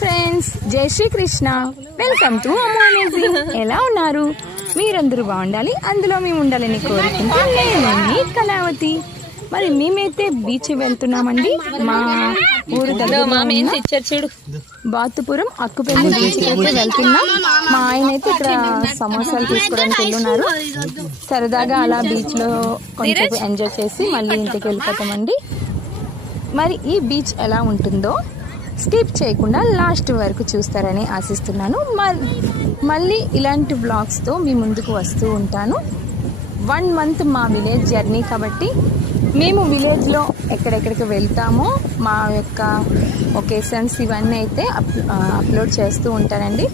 Friends, జై Srikrishna. Welcome to amazing. ఎలా ఉన్నారు? మీరందరూ బాగుండాలి, అందులో మేము ఉండాలని కోరుకుంటూ నేను మీ కళావతి. మరి మేమైతే బీచ్ వెళ్తున్నామండి. మా ఊరు దగ్గర బాతుపురం అక్కుపల్లి బీచ్ అయితే వెళ్తున్నాం. మా ఆయన అయితే ఇక్కడ సమోసాలు తీసుకోవడానికి వెళ్ళున్నారు. సరదాగా అలా బీచ్ లో కొంచెం ఎంజాయ్ చేసి మళ్ళీ ఇంటికి వెళ్ళిపోతామండి. మరి ఈ బీచ్ ఎలా ఉంటుందో స్కిప్ చేయకుండా లాస్ట్ వరకు చూస్తారని ఆశిస్తున్నాను. మళ్ళీ ఇలాంటి బ్లాగ్స్తో మీ ముందుకు వస్తూ ఉంటాను. 1 మంత్ మా విలేజ్ జర్నీ కాబట్టి మేము విలేజ్లో ఎక్కడెక్కడికి వెళ్తామో మా యొక్క ఒకేషన్స్ ఇవన్నీ అయితే అప్లోడ్ చేస్తూ ఉంటానండి.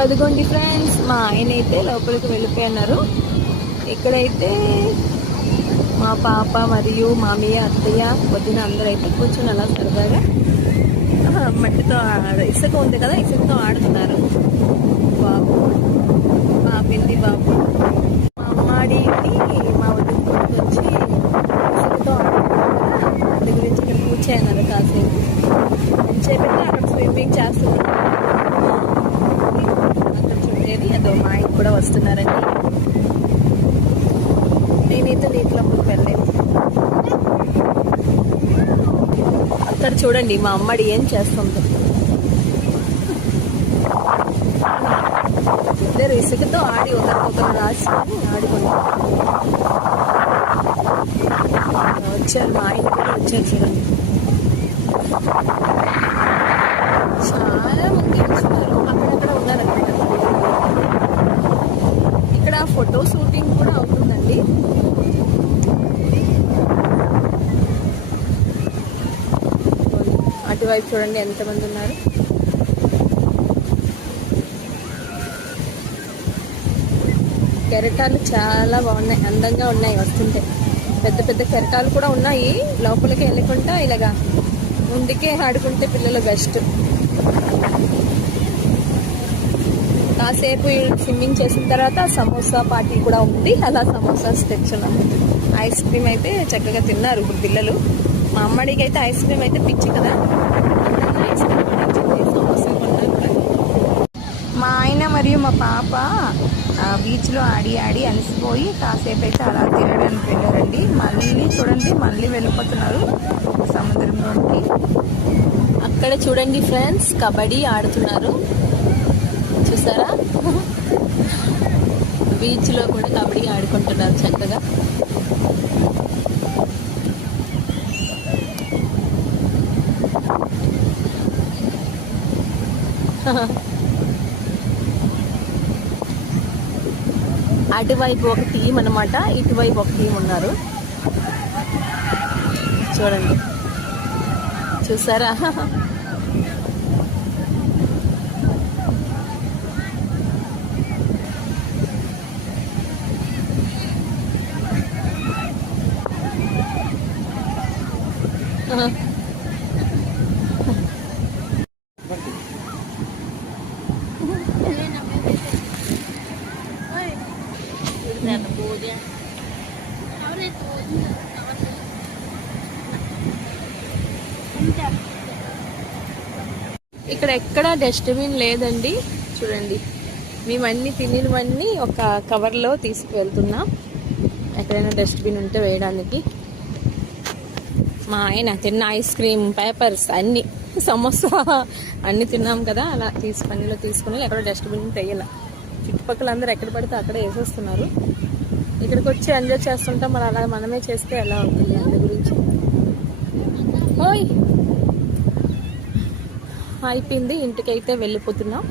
అదిగోండి ఫ్రెండ్స్, మా ఆయన అయితే లోపలికి వెళ్ళిపోయినారు. ఇక్కడైతే మా పాప మరియు మామయ్య, అత్తయ్య, వదిన అందరూ అయితే కూర్చొని అలా సరదాగా మట్టితో ఇసుక ఉంది కదా, ఇసుకతో ఆడుతున్నారు. బాబు, మా పెళ్లి బాబు, మా అమ్మాడికి మా వదిన వచ్చి ఇసుకతో ఆడుతున్నారు. అది గురించి ఇక్కడ కూర్చోన్నారు కాసేపు. ఎంతసేపు అక్కడ స్విమ్మింగ్ చేస్తున్నారు. అదో మా ఆయన కూడా వస్తున్నారండి. నేనైతే నీటిలోకి వెళ్ళలేదు. అక్కడ చూడండి మా అమ్మడి ఏం చేస్తుందో. ఇద్దరు ఇసుకతో ఆడి ఒకరికొకరు రాసుకొని ఆడుకున్నారు. వచ్చారు, మా ఆయన కూడా వచ్చారు. చూడండి, చాలా మంది వస్తున్నారు. అక్కడక్కడ ఉన్నారనమాట. ఇక్కడ ఫోటో షూటింగ్ కూడా అవుతుందండి. అటువైపు చూడండి ఎంతమంది ఉన్నారు. కెరటాలు చాలా బాగున్నాయి, అందంగా ఉన్నాయి. వస్తుంటే పెద్ద పెద్ద కెరటాలు కూడా ఉన్నాయి. లోపలికి వెళ్ళకుండా ఇలాగా ముందుకే ఆడుకుంటే పిల్లలు బెస్ట్. కాసేపు స్విమ్మింగ్ చేసిన తర్వాత సమోసా పార్టీ కూడా ఉంది. అలా సమోసాస్ తెచ్చున్నాము. ఐస్ క్రీమ్ అయితే చక్కగా తిన్నారు ఇప్పుడు పిల్లలు. మా అమ్మడికి అయితే ఐస్ క్రీమ్ అయితే పిచ్చి కదా, ఐస్ క్రీమ్ అడిగింది, సమోసా కొన్నారు కూడా. మా ఆయన మరియు మా పాప బీచ్లో ఆడి ఆడి అలసిపోయి కాసేపు అయితే అలా తిరగడానికి వెళ్ళారండి. మళ్ళీ చూడండి, మళ్ళీ వెళ్ళిపోతున్నారు సముద్రంలోకి. అక్కడ చూడండి ఫ్రెండ్స్, కబడ్డీ ఆడుతున్నారు చూసారా. బీచ్లో కూడా కబడ్డీ ఆడుకుంటున్నారు చక్కగా. అటువైపు ఒక టీం అన్నమాట, ఇటువైపు ఒక టీం ఉన్నారు చూడండి, చూసారా. ఇక్కడ ఎక్కడ డస్ట్బిన్ లేదండి. చూడండి, మేమన్నీ తినినవన్నీ ఒక కవర్లో తీసుకువెళ్తున్నాం, ఎక్కడైనా డస్ట్బిన్ ఉంటే వేయడానికి. మా ఆయన తిన్న ఐస్ క్రీమ్, పేపర్స్ అన్నీ, సమోసా అన్నీ తిన్నాం కదా, అలా పనిలో తీసుకుని ఎక్కడ డస్ట్బిన్ తెయ్యాల. చుట్టుపక్కల అందరూ ఎక్కడ పడితే అక్కడ వేసేస్తున్నారు. ఇక్కడికి వచ్చి ఎంజాయ్ చేస్తుంటాం, మరి అలా మనమే చేస్తే ఎలా ఉంటుంది అందు గురించి. ఓయ్ అయిపోయింది, ఇంటికైతే వెళ్ళిపోతున్నాం.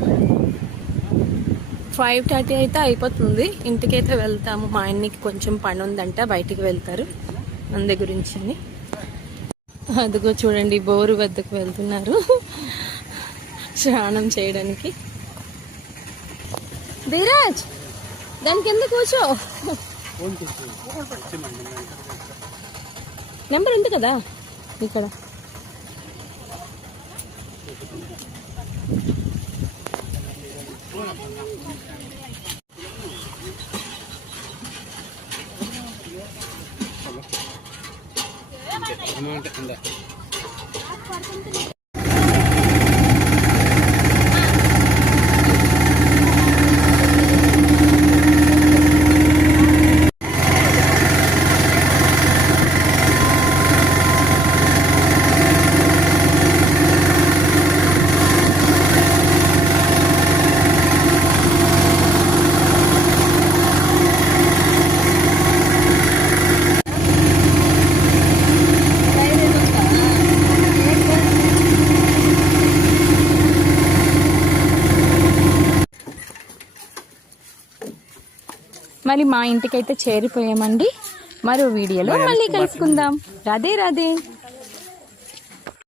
5:30 అయితే అయిపోతుంది, ఇంటికైతే వెళ్తాము. మా ఆయనకి కొంచెం పని ఉందంట, బయటికి వెళ్తారు అందు గురించి అని. అదిగో చూడండి, బోరు వద్దకు వెళ్తున్నారు స్నానం చేయడానికి. ధీరాజ్, దానికి ఎందుకు కూర్చో, నెంబర్ ఉంది కదా ఇక్కడ. మరి మా ఇంటికైతే చేరిపోయామండి. మరో వీడియోలో మళ్ళీ కలుసుకుందాం. రాధే రాధే.